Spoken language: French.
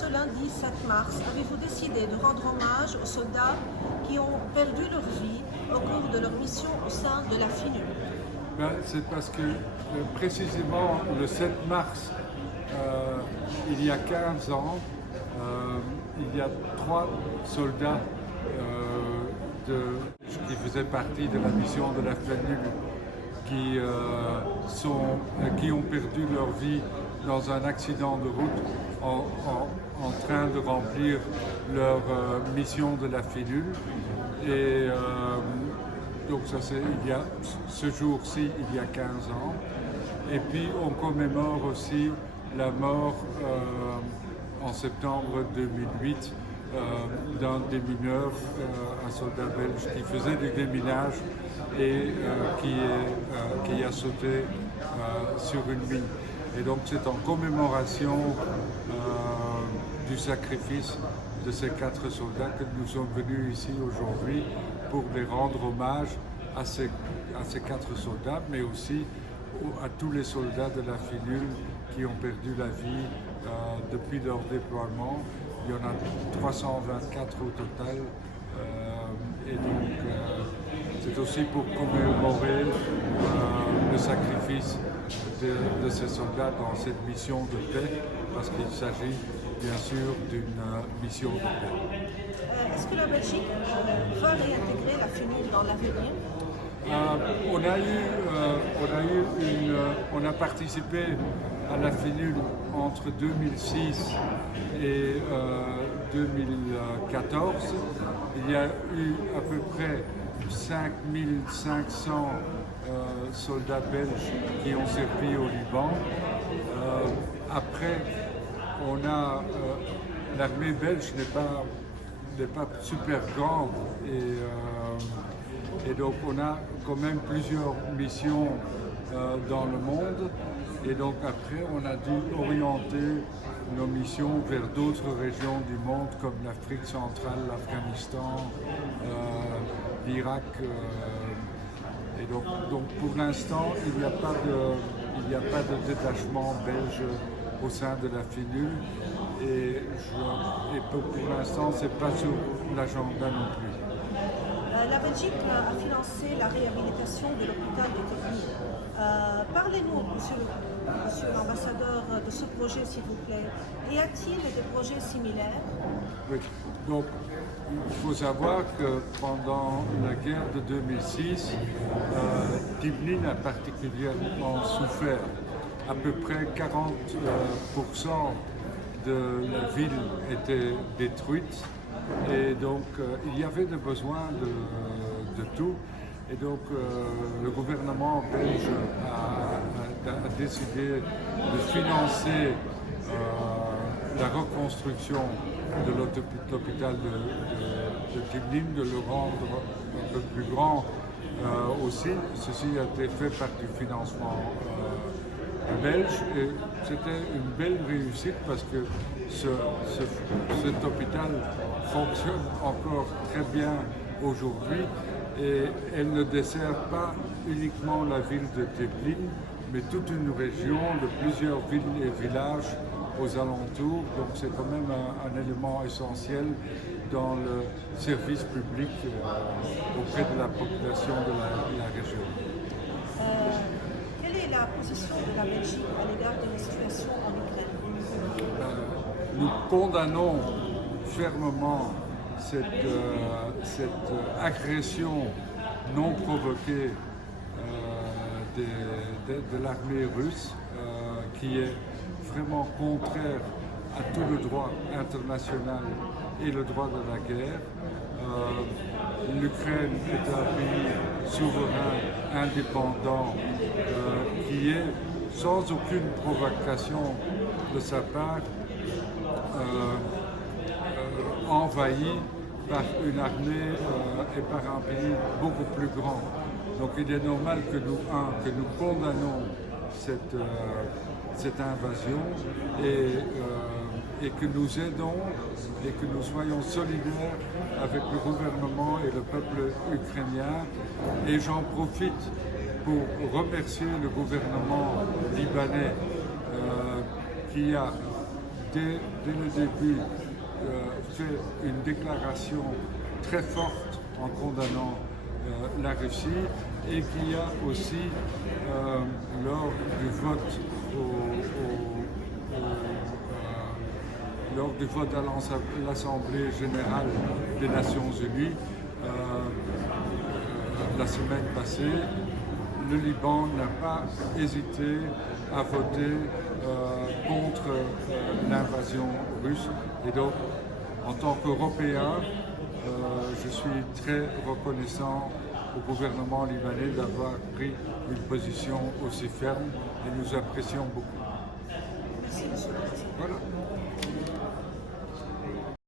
ce lundi 7 mars, avez-vous décidé de rendre hommage aux soldats qui ont perdu leur vie au cours de leur mission au sein de la FINUL? C'est parce que précisément le 7 mars, il y a 15 ans, il y a 3 soldats qui faisaient partie de la mission de la FINUL qui ont perdu leur vie dans un accident de route en train de remplir leur mission de la FINUL. Et donc ça c'est ce jour-ci, il y a 15 ans. Et puis on commémore aussi la mort en septembre 2008 d'un démineur, un soldat belge qui faisait du déminage et qui a sauté sur une mine. Et donc c'est en commémoration du sacrifice de ces 4 soldats que nous sommes venus ici aujourd'hui pour les rendre hommage à ces 4 soldats, mais aussi à tous les soldats de la FINUL qui ont perdu la vie depuis leur déploiement. Il y en a 324 au total. Et donc c'est aussi pour commémorer le sacrifice de ces soldats dans cette mission de paix, parce qu'il s'agit bien sûr d'une mission de paix. Est-ce que la Belgique va réintégrer la FINUL dans l'avenir? On a participé à la FINUL entre 2006 et 2014. Il y a eu à peu près 5500 soldats belges qui ont servi au Liban. Après, l'armée belge n'est pas super grande et donc on a quand même plusieurs missions dans le monde. Et donc après, on a dû orienter nos missions vers d'autres régions du monde comme l'Afrique centrale, l'Afghanistan, l'Irak. Et donc pour l'instant, il n'y a pas de détachement belge au sein de la FINUL. Et pour l'instant, ce n'est pas sur l'agenda non plus. La Belgique a financé la réhabilitation de l'hôpital de Technique. Parlez-nous, monsieur l'ambassadeur, de ce projet, s'il vous plaît. Y a-t-il des projets similaires? Oui. Donc, il faut savoir que pendant la guerre de 2006, Tbilin a particulièrement souffert. À peu près 40% de la ville était détruite. Et donc, il y avait des besoins de tout. Et donc, le gouvernement belge a décidé de financer la reconstruction de l'hôpital de Tbilin, de le rendre un peu plus grand aussi. Ceci a été fait par du financement belge et c'était une belle réussite parce que cet hôpital fonctionne encore très bien aujourd'hui et elle ne dessert pas uniquement la ville de Tbilin, mais toute une région de plusieurs villes et villages aux alentours. Donc c'est quand même un élément essentiel dans le service public auprès de la population de la région. Quelle est la position de la Belgique à l'égard de la situation en Ukraine? Nous condamnons fermement cette agression non provoquée de l'armée russe qui est vraiment contraire à tout le droit international et le droit de la guerre. L'Ukraine est un pays souverain, indépendant, qui est sans aucune provocation de sa part envahi par une armée et par un pays beaucoup plus grand. Donc il est normal que nous condamnons cette invasion et que nous aidons et que nous soyons solidaires avec le gouvernement et le peuple ukrainien. Et j'en profite pour remercier le gouvernement libanais qui a dès le début, fait une déclaration très forte en condamnant la Russie et qu'il y a aussi, lors du vote lors du vote à l'Assemblée générale des Nations Unies, la semaine passée, le Liban n'a pas hésité à voter contre l'invasion russe. Et donc, en tant qu'Européen, je suis très reconnaissant au gouvernement libanais d'avoir pris une position aussi ferme et nous apprécions beaucoup. Merci, monsieur. Voilà.